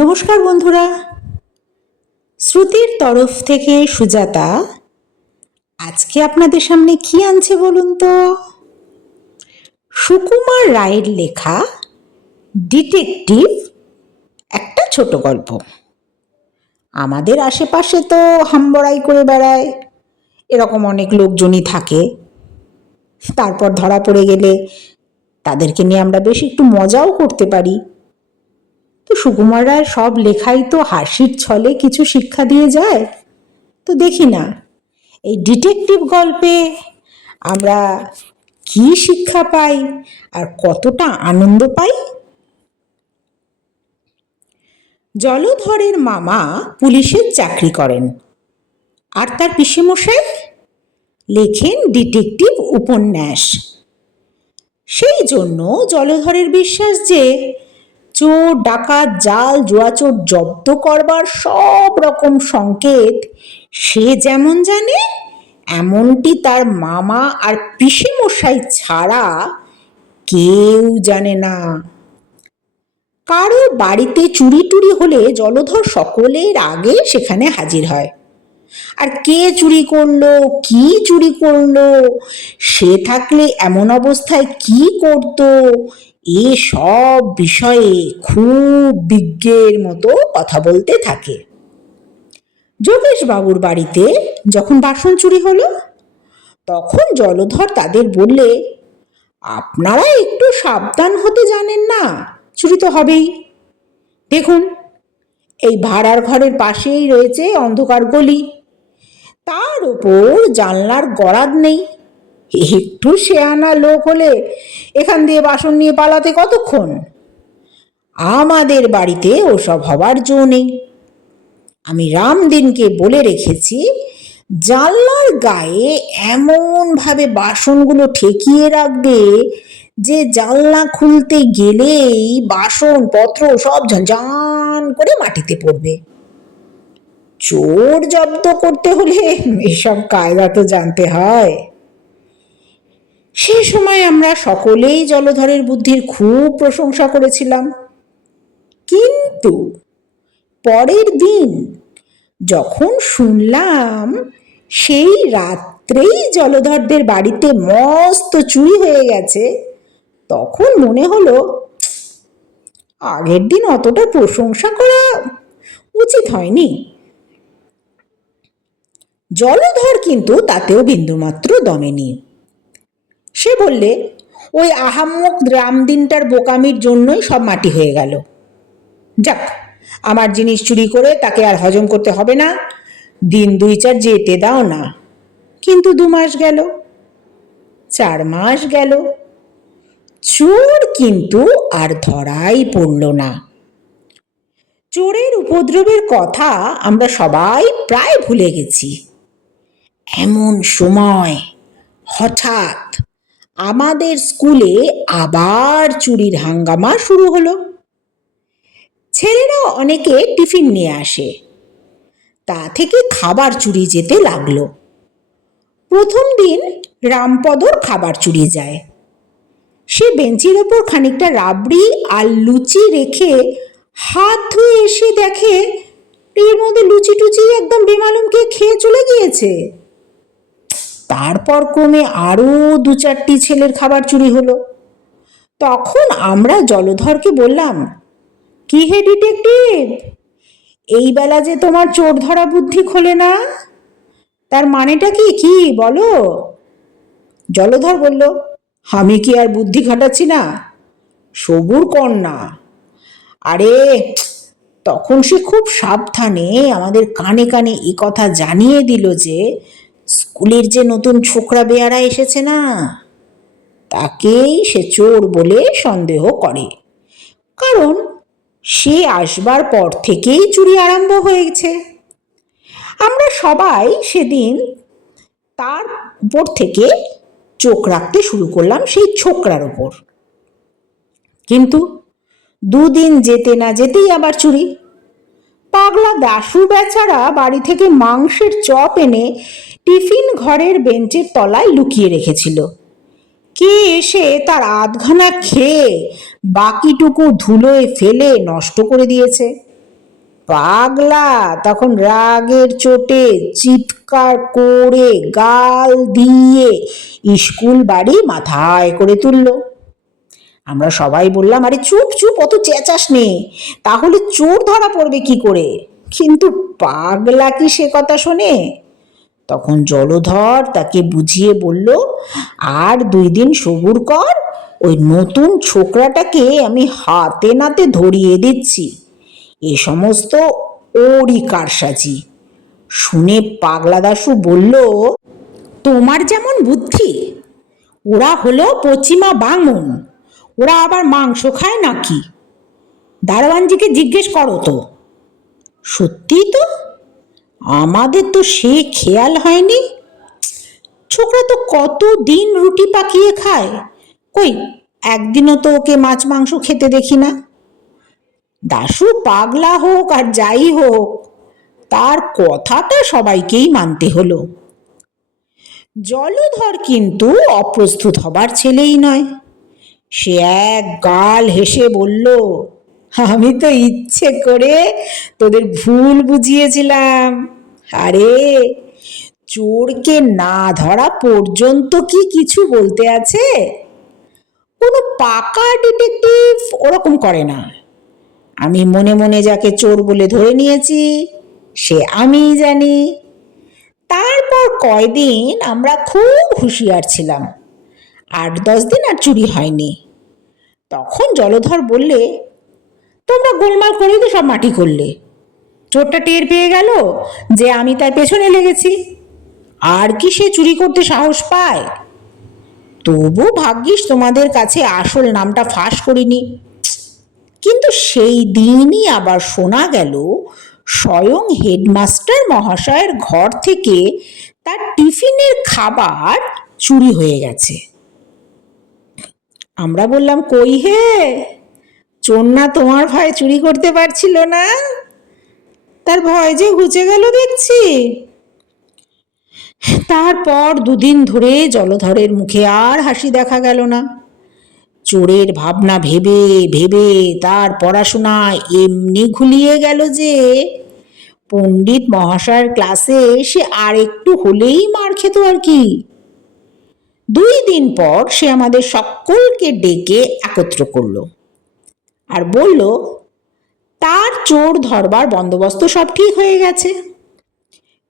নমস্কার বন্ধুরা। শ্রুতির তরফ থেকে সুজাতা, আজকে আপনাদের সামনে কি আনছে বলুন তো? সুকুমার রায়ের লেখা ডিটেকটিভ একটা ছোট গল্প। আমাদের আশেপাশে তো হাম্বড়াই করে বেড়ায়, এরকম অনেক লোকজনই থাকে। তারপর ধরা পড়ে গেলে তাদেরকে নিয়ে আমরা বেশ একটু মজাও করতে পারি। তো সুকুমার রায়ের সব লেখাই তো হাসির ছলে কিছু শিক্ষা দিয়ে যায়। তো দেখি না, এই ডিটেকটিভ গল্পে আমরা কি শিক্ষা পাই আর কতটা আনন্দ পাই? জলধরের মামা পুলিশের চাকরি করেন আর তার পিসেমশাই লেখেন ডিটেকটিভ উপন্যাস। সেই জন্য জলধরের বিশ্বাস যে চোর, ডাকাত, জাল, জুয়াচোর জব্দ করবার সব রকম সংকেত। সে যেমন জানে, এমনটি তার মামা আর পিসেমশাই ছাড়া কেউ জানে না। কারও বাড়িতে চুরি টুরি হলে জলধর সকলের আগে সেখানে হাজির হয়। আর কে চুরি করল, কি চুরি করল, সে থাকলে এমন অবস্থায় কি করতো এ সব বিষয়ে খুব বিজ্ঞের মতো কথা বলতে থাকে। যোগেশ বাবুর বাড়িতে যখন বাসন চুরি হলো, তখন জলধর তাদের বললে, আপনারা একটু সাবধান হতে জানেন না, চুরি তো হবেই। দেখুন, এই ভাড়ার ঘরের পাশেই রয়েছে অন্ধকার গলি। তার ওপর জানলার গরাদ নেই। একটু শেয়ানা লোক হলে এখান দিয়ে বাসন নিয়ে পালাতে কতক্ষণ? আমাদের বাড়িতে ওসব হবার জো নেই। আমি রামদিনকে বলে রেখেছি, জানলার গায়ে এমনভাবে বাসনগুলো ঠেকিয়ে রাখবে যে জানলা খুলতে গেলেই বাসনপত্র সব ঝনঝান করে মাটিতে পড়বে। চোর জব্দ করতে হলে এসব কায়দা তো জানতে হয়। সে সময় আমরা সকলেই জলধরের বুদ্ধির খুব প্রশংসা করেছিলাম। কিন্তু পরের দিন যখন শুনলাম সেই রাত্রেই জলধরদের বাড়িতে মস্ত চুরি হয়ে গেছে, তখন মনে হলো, আগের দিন অতটা প্রশংসা করা উচিত হয়নি। জলধর কিন্তু তাতেও বিন্দুমাত্র দমেনি সে বললে, ওই আহাম্মক রামদিনটার বোকামির জন্যই সব মাটি হয়ে গেল। যাক, আমার জিনিস চুরি করে তাকে আর হজম করতে হবে না। দিন দুই চার যেতে দাও না। কিন্তু দু মাস গেল, চার মাস গেল। চোর কিন্তু আর ধরাই পড়ল না। চোরের উপদ্রবের কথা আমরা সবাই প্রায় ভুলে গেছি। এমন সময় হঠাৎ আমাদের স্কুলে আবার চুরির হাঙ্গামা শুরু হলো। ছেলেরা অনেকে টিফিন নিয়ে আসে। তা থেকে খাবার চুরি যেতে লাগল। প্রথম দিন রামপদর খাবার চুরি যায়। সে বেঞ্চির ওপর খানিকটা রাবড়ি আর লুচি রেখে হাত ধুয়ে এসে দেখে এর মধ্যে লুচি টুচি একদম বেমালুমকে খেয়ে চলে গিয়েছে। তারপর ক্রমে আরও দু চারটি ছেলের খাবার চুরি হলো। তখন আমরা জলধরকে বললাম, কি হে ডিটেকটিভ? এই বেলা যে তোমার চোর ধরা বুদ্ধি খোলে না? তার মানেটা কি? কি? বলো। জলধর বলল, আমি কি আর বুদ্ধি খাটাচ্ছি না? সবুর কন্যা। আরে, তখন সে খুব সাবধানে আমাদের কানে কানে এ কথা জানিয়ে দিল যে স্কুলের যে নতুন ছোকরা বেয়ারা এসেছে না, তাকেই সে চোর বলে সন্দেহ করে। কারণ সে আসবার পর থেকেই চুরি আরম্ভ হয়েছে। আমরা সবাই সেদিন তার উপর থেকে চোখ রাখতে শুরু করলাম সেই ছোকরার ওপর কিন্তু দুদিন যেতে না যেতেই আবার চুরি। পাগলা দাশু বেচারা বাড়ি থেকে মাংসের চপ এনে টিফিন ঘরের বেঞ্চের তলায় লুকিয়ে রেখেছিল। কে এসে তার আধখানা খেয়ে বাকিটুকু ধুলোয় ফেলে নষ্ট করে দিয়েছে? পাগলা তখন রাগের চোটে চিৎকার করে গাল দিয়ে স্কুল বাড়ি মাথায় করে তুলল। আমরা সবাই বললাম, আরে চুপ চুপ, অত চেঁচাস নে। তাহলে চোর ধরা পড়বে কি করে? কিন্তু পাগলা কি সে কথা শোনে? তখন জলধর তাকে বুঝিয়ে বলল, আর দুই দিন সবুর কর, ওই নতুন ছোকরাটাকে আমি হাতে নাতে ধরিয়ে দিচ্ছি। এ সমস্ত ওরই কারসাজি। শুনে পাগলা দাশু বলল, তোমার যেমন বুদ্ধি, ওরা হলো পশ্চিমা বাঙুন ওরা আবার মাংস খায় নাকি? দারোয়ানজিকে জিজ্ঞেস করো তো। সত্যি তো? আমাদের তো সে খেয়াল হয়নি। ছোকরা তো কত দিন রুটি পাকিয়ে খায়। কই, একদিনও তো ওকে মাছ মাংস খেতে দেখি না। দাশু পাগলা হোক আর যাই হোক, তার কথাটা সবাইকেই মানতে হলো। জলধর কিন্তু অপ্রস্তুত হবার ছেলেই নয়। সে এক গাল হেসে বলল, আমি তো ইচ্ছে করে তোদের ভুল বুঝিয়েছিলাম। আরে, চোরকে না ধরা পর্যন্ত কি কিছু বলতে আছে? কোনো পাকা ডিটেকটিভ ওরকম করে না। আমি মনে মনে যাকে চোর বলে ধরে নিয়েছি, সে আমিই জানি। তারপর কয়দিন আমরা খুব হুঁশিয়ার ছিলাম। আট দশ দিন আর চুরি হয়নি। তখন জলধর বললে, তোমরা গোলমাল করেই তো সব মাটি করলে। চোরটা টের পেয়ে গেল যে আমি তার পেছনে লেগেছি। আর কি সে চুরি করতে সাহস পায়? তবু ভাগ্যিস তোমাদের কাছে আসল নামটা ফাঁস করিনি। কিন্তু সেই দিনই আবার শোনা গেল, স্বয়ং হেডমাস্টার মহাশয়ের ঘর থেকে তার টিফিনের খাবার চুরি হয়ে গেছে। আমরা বললাম, কই হে? চোর না তোমার ভয়ে চুরি করতে পারছিল না? তার ভয় যে ঘুচে গেল দেখছি। তারপর দুদিন ধরে জলধরের মুখে আর হাসি দেখা গেল না। চোরের ভাবনা ভেবে ভেবে তার পড়াশোনা এমনি ঘুলিয়ে গেল যে, পণ্ডিত মহাশয়ের ক্লাসে সে আর একটু হলেই মার খেত আর কি। দিন পর সে আমাদের সকলকে ডেকে একত্র করল। আর বলল, তার চোর ধরবার বন্দোবস্ত সব ঠিক হয়ে গেছে।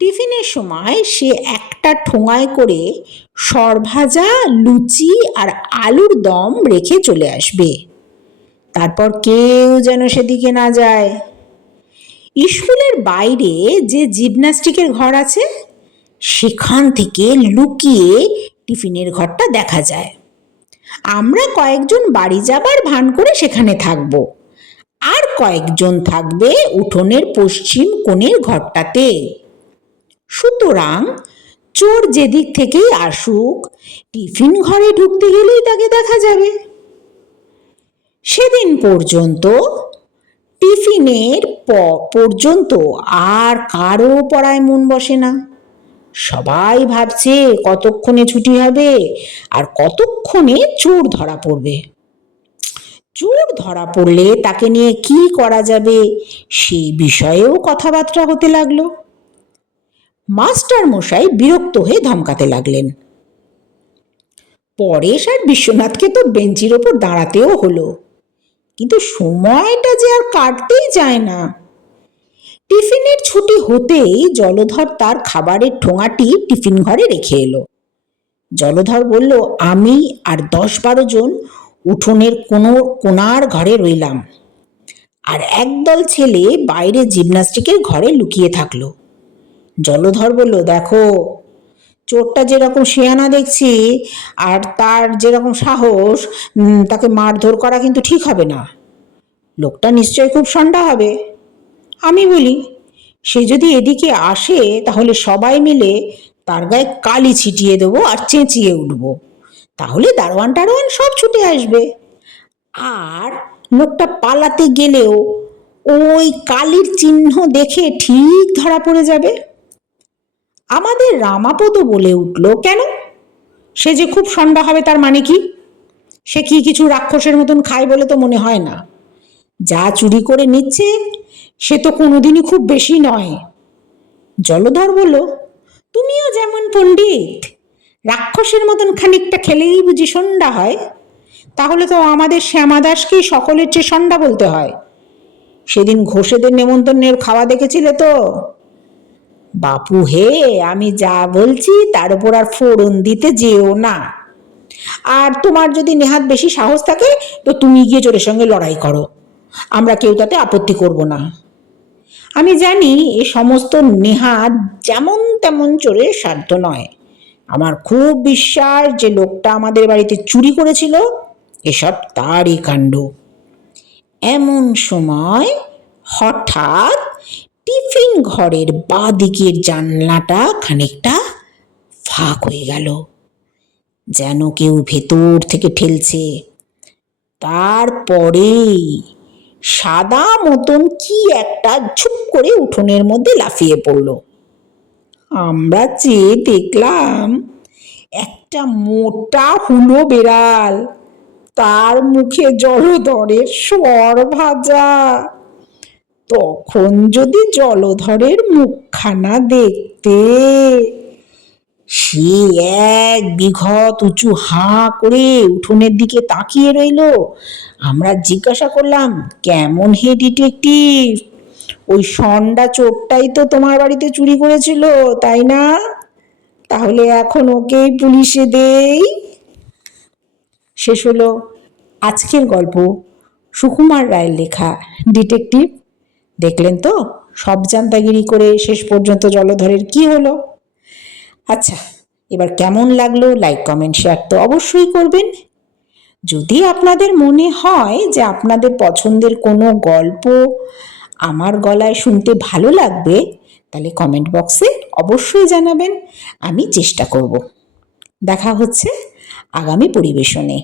টিফিনের সময় সে একটা ঠোঙায় করে সরভাজা, লুচি আর আলুর দম রেখে চলে আসবে। তারপর কেউ যেন সেদিকে না যায়। স্কুলের বাইরে যে জিমন্যাস্টিকের ঘর আছে, সেখান থেকে লুকিয়ে টিফিনের ঘরটা দেখা যায়। আমরা কয়েকজন বাড়ি যাবার ভান করে সেখানে থাকব। আর কয়েকজন থাকবে উঠোনের পশ্চিম কোণের ঘরটাতে। সুতরাং চোর যেদিক থেকেই আসুক, টিফিন ঘরে ঢুকতে গেলেই তাকে দেখা যাবে। সেদিন পর্যন্ত টিফিনের পর্যন্ত আর কারও পড়ায় মন বসে না। সবাই ভাবছে কতক্ষণে ছুটি হবে আর কতক্ষণে চোর ধরা পড়বে। চোর ধরা পড়লে তাকে নিয়ে কি করা যাবে সেই বিষয়েও কথাবার্তা হতে লাগল। মাস্টার মশাই বিরক্ত হয়ে ধমকাতে লাগলেন। পরেশ আর বিশ্বনাথকে তো বেঞ্চির ওপর দাঁড়াতেও হলো। কিন্তু সময়টা যে আর কাটতেই যায় না। টিফিনের ছুটি হতেই জলধর তার খাবারের ঠোঙাটি টিফিন ঘরে রেখে এলো। জলধর বলল, আমি আর দশ বারো জন উঠোনের কোনো কোনার ঘরে রইলাম। আর একদল ছেলে বাইরে জিমনাস্টিকের ঘরে লুকিয়ে থাকল। জলধর বলল, দেখো, চোরটা যেরকম শেয়ানা দেখছি আর তার যেরকম সাহস তাকে মারধর করা কিন্তু ঠিক হবে না। লোকটা নিশ্চয়ই খুব সন্ডা হবে। আমি বলি, সে যদি এদিকে আসে তাহলে সবাই মিলে তার গায়ে কালি ছিটিয়ে দেবো আর চেঁচিয়ে উঠবো। তাহলে দারোয়ান টারোয়ান সব ছুটে আসবে। আর লোকটা পালাতে গেলেও ওই কালির চিহ্ন দেখে ঠিক ধরা পড়ে যাবে। আমাদের রামাপদ বলে উঠল, কেন? সে যে খুব সন্ধ্যা হবে তার মানে কি? সে কি কিছু রাক্ষসের মতন খায় বলে তো মনে হয় না? যা চুরি করে নিচ্ছে, সে তো কোনোদিনই খুব বেশি নয়। জলধর বলল, তুমিও যেমন পণ্ডিত, রাক্ষসের মতন খানিকটা খেলেই বুঝি সন্ধ্যা হয়। তাহলে তো আমাদের শ্যামাদাসকেই সকলের চেয়ে সন্ধ্যা বলতে হয়। সেদিন ঘোষেদের নেমন্তন্নের খাওয়া দেখেছিলে তো? বাপু হে, আমি যা বলছি তার উপর আর ফোড়ন দিতে যেও না। আর তোমার যদি নেহাত বেশি সাহস থাকে, তো তুমি গিয়ে চোরের সঙ্গে লড়াই করো। আমরা কেউ তাতে আপত্তি করব না। আমি জানি এ সমস্ত নেহাত যেমন তেমন চোরের সাধ্য নয়। আমার খুব বিশ্বাস যে লোকটা আমাদের বাড়িতে চুরি করেছিল, এসব তারই কাণ্ড। এমন সময় হঠাৎ টিফিন ঘরের বাঁ দিকের জানলাটা খানিকটা ফাঁক হয়ে গেল। যেন কেউ ভেতর থেকে ঠেলছে। তারপরেই সাদা মতন কি একটা ঝুপ করে উঠোনের মধ্যে লাফিয়ে পড়ল। আমরা চেয়ে দেখলাম একটা মোটা হুলো বেড়াল। তার মুখে জলধরের স্বর ভাজা। তখন যদি জলধরের মুখখানা দেখতে সে এক বিঘত উঁচু হাঁ করে উঠোনের দিকে তাকিয়ে রইল। আমরা জিজ্ঞাসা করলাম, কেমন হে ডিটেকটিভ? ওই সন্ডা চোরটাই তো তোমার বাড়িতে চুরি করেছিল, তাই না? তাহলে এখন ওকেই পুলিশে দেই। শেষ হলো আজকের গল্প, সুকুমার রায়ের লেখা, ডিটেকটিভ। দেখলেন তো, সব জানতাগিরি করে শেষ পর্যন্ত জলধরের কি হলো? আচ্ছা এবার কেমন লাগল লাইক কমেন্ট শেয়ার তো অবশ্যই করবেন। যদি আপনাদের মনে হয় যে আপনাদের পছন্দের কোনো গল্প আমার গলায় শুনতে ভালো লাগবে, তাহলে কমেন্ট বক্সে অবশ্যই জানাবেন, আমি চেষ্টা করব। দেখা হচ্ছে আগামী পরিবেশনে।